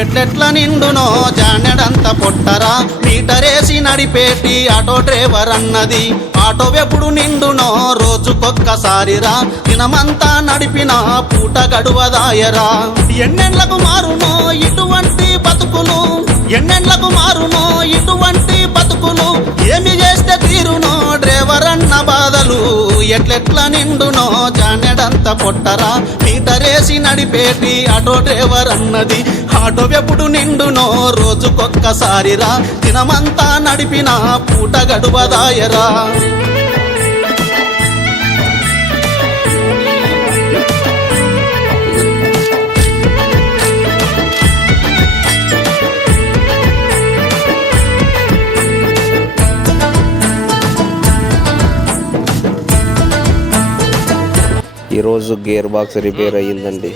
ఎట్లెట్ల నిండునో జానెడంత పొట్టరా మీటరేసి Nadipeti auto driver అన్నది. Auto ఎప్పుడు నిండునో రోజుకొక్కసారిరా దినమంతా నడిపిన పూట గడువదాయరా. ఎన్నెండ్లకు మారునో ఇటువంటి బతుకులు, ఎన్నెండ్లకు మారునో ఇటువంటి బతుకులు, ఏమి చేస్తే తీరునో డ్రైవర్ అన్న బాధలు. ఎట్లెట్ల నిండునో జానెడంత పొట్టరా మీటరేసి నడిపేటి ఆటో డ్రైవర్ అన్నది. ఆటో ఎప్పుడు నిండునో రోజుకొక్కసారిరా దినమంతా నడిపిన పూట గడువదాయరా. ఈరోజు గేర్ బాక్స్ రిపేర్ అయ్యిందండి.